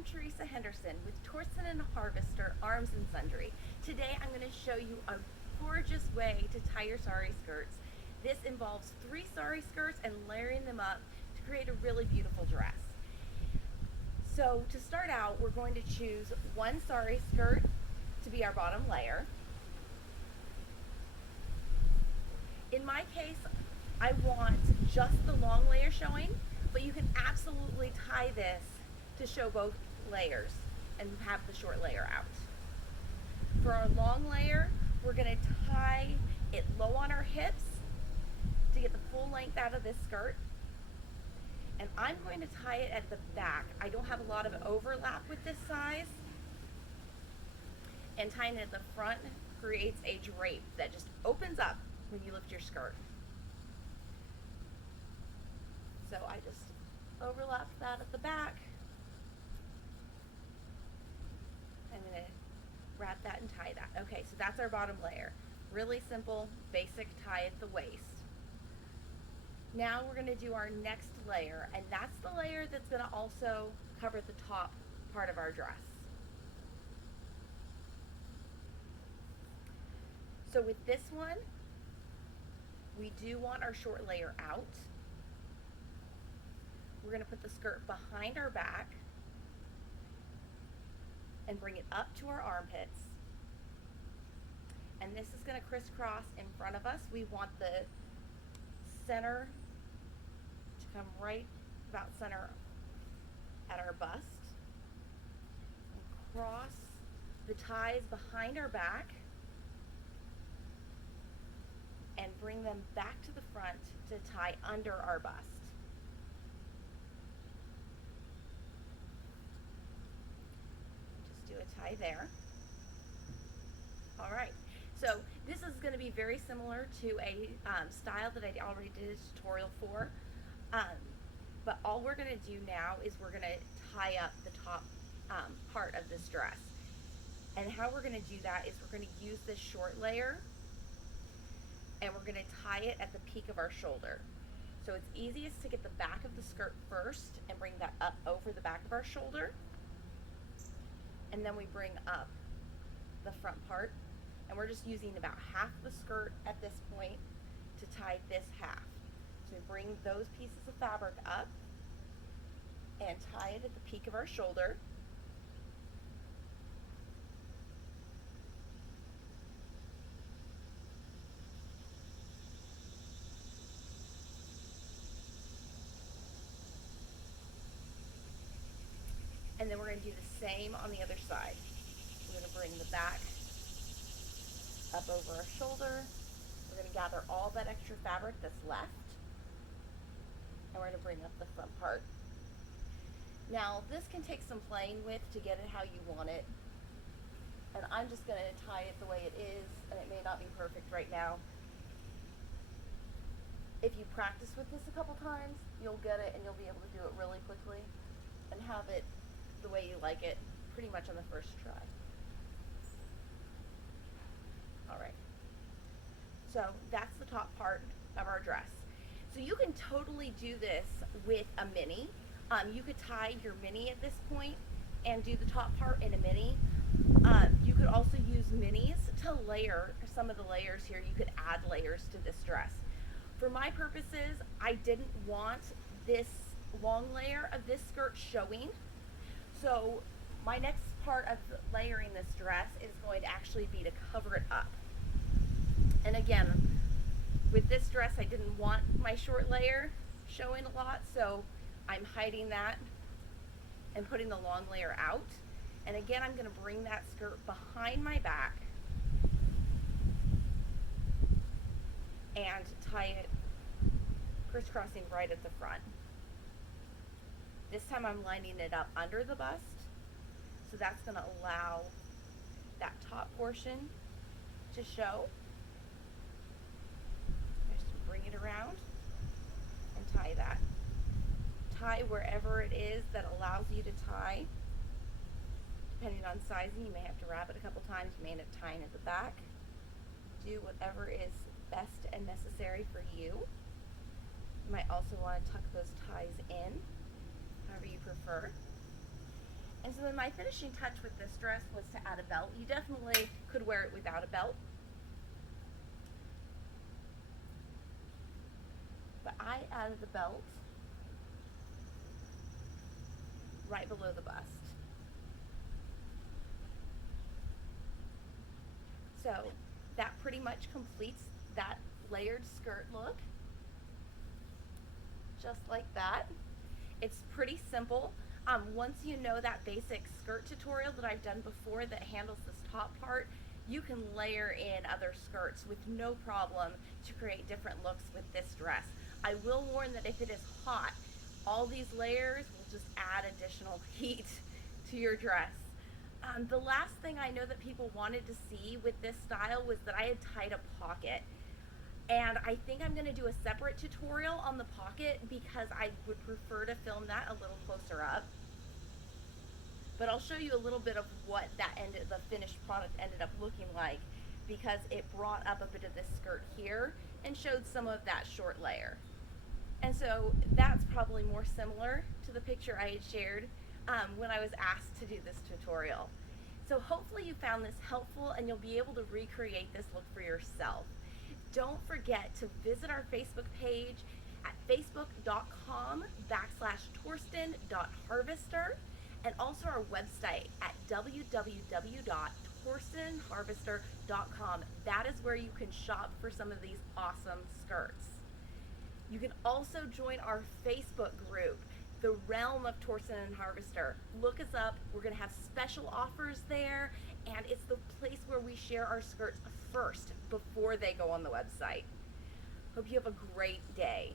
I'm Teresa Henderson with Torsten and Harvester Arms and Sundry. Today I'm going to show you a gorgeous way to tie your sari skirts. This involves 3 sari skirts and layering them up to create a really beautiful dress. So to start out, we're going to choose one sari skirt to be our bottom layer. In my case, I want just the long layer showing, but you can absolutely tie this to show both layers and have the short layer out. For our long layer, we're going to tie it low on our hips to get the full length out of this skirt. And I'm going to tie it at the back. I don't have a lot of overlap with this size. And tying it at the front creates a drape that just opens up when you lift your skirt. So I just overlap that at the back. I'm going to wrap that and tie that. Okay, so that's our bottom layer. Really simple, basic tie at the waist. Now we're going to do our next layer, and that's the layer that's going to also cover the top part of our dress. So with this one, we do want our short layer out. We're going to put the skirt behind our back and bring it up to our armpits. And this is going to crisscross in front of us. We want the center to come right about center at our bust. And cross the ties behind our back and bring them back to the front to tie under our bust. Just do a tie there. All right, so this is going to be very similar to a style that I already did a tutorial for, but all we're going to do now is we're going to tie up the top part of this dress. And how we're going to do that is we're going to use this short layer and we're going to tie it at the peak of our shoulder. So it's easiest to get the back of the skirt first and bring that up over the back of our shoulder. And then we bring up the front part. And we're just using about half the skirt at this point to tie this half. So we bring those pieces of fabric up and tie it at the peak of our shoulder. And then we're going to do the same on the other side. We're going to bring the back up over our shoulder. We're going to gather all that extra fabric that's left. And we're going to bring up the front part. Now, this can take some playing with to get it how you want it. And I'm just going to tie it the way it is, and it may not be perfect right now. If you practice with this a couple times, you'll get it and you'll be able to do it really quickly and have it the way you like it pretty much on the first try. All right, so that's the top part of our dress. So you can totally do this with a mini. You could tie your mini at this point and do the top part in a mini. You could also use minis to layer some of the layers here. You could add layers to this dress. For my purposes, I didn't want this long layer of this skirt showing. So my next part of layering this dress is going to actually be to cover it up. And again, with this dress, I didn't want my short layer showing a lot, so I'm hiding that and putting the long layer out. And again, I'm going to bring that skirt behind my back and tie it crisscrossing right at the front. This time I'm lining it up under the bust, so that's going to allow that top portion to show. Just bring it around and tie that. Tie wherever it is that allows you to tie. Depending on sizing, you may have to wrap it a couple times. You may end up tying at the back. Do whatever is best and necessary for you. might also want to tuck those ties in, however you prefer. And so then my finishing touch with this dress was to add a belt. You definitely could wear it without a belt, but I added the belt right below the bust. So that pretty much completes that layered skirt look, just like that. It's pretty simple. Once you know that basic skirt tutorial that I've done before that handles this top part, you can layer in other skirts with no problem to create different looks with this dress. I will warn that if it is hot, all these layers will just add additional heat to your dress. The last thing I know that people wanted to see with this style was that I had tied a pocket. And I think I'm going to do a separate tutorial on the pocket because I would prefer to film that a little closer up. But I'll show you a little bit of what the finished product ended up looking like, because it brought up a bit of this skirt here and showed some of that short layer. And so that's probably more similar to the picture I had shared when I was asked to do this tutorial. So hopefully you found this helpful and you'll be able to recreate this look for yourself. Don't forget to visit our Facebook page at facebook.com/torsten.harvester, and also our website at www.torstenharvester.com. That is where you can shop for some of these awesome skirts. You can also join our Facebook group, The Realm of Torsten and Harvester. Look us up. We're going to have special offers there, and it's the place where we share our skirts first before they go on the website. Hope you have a great day.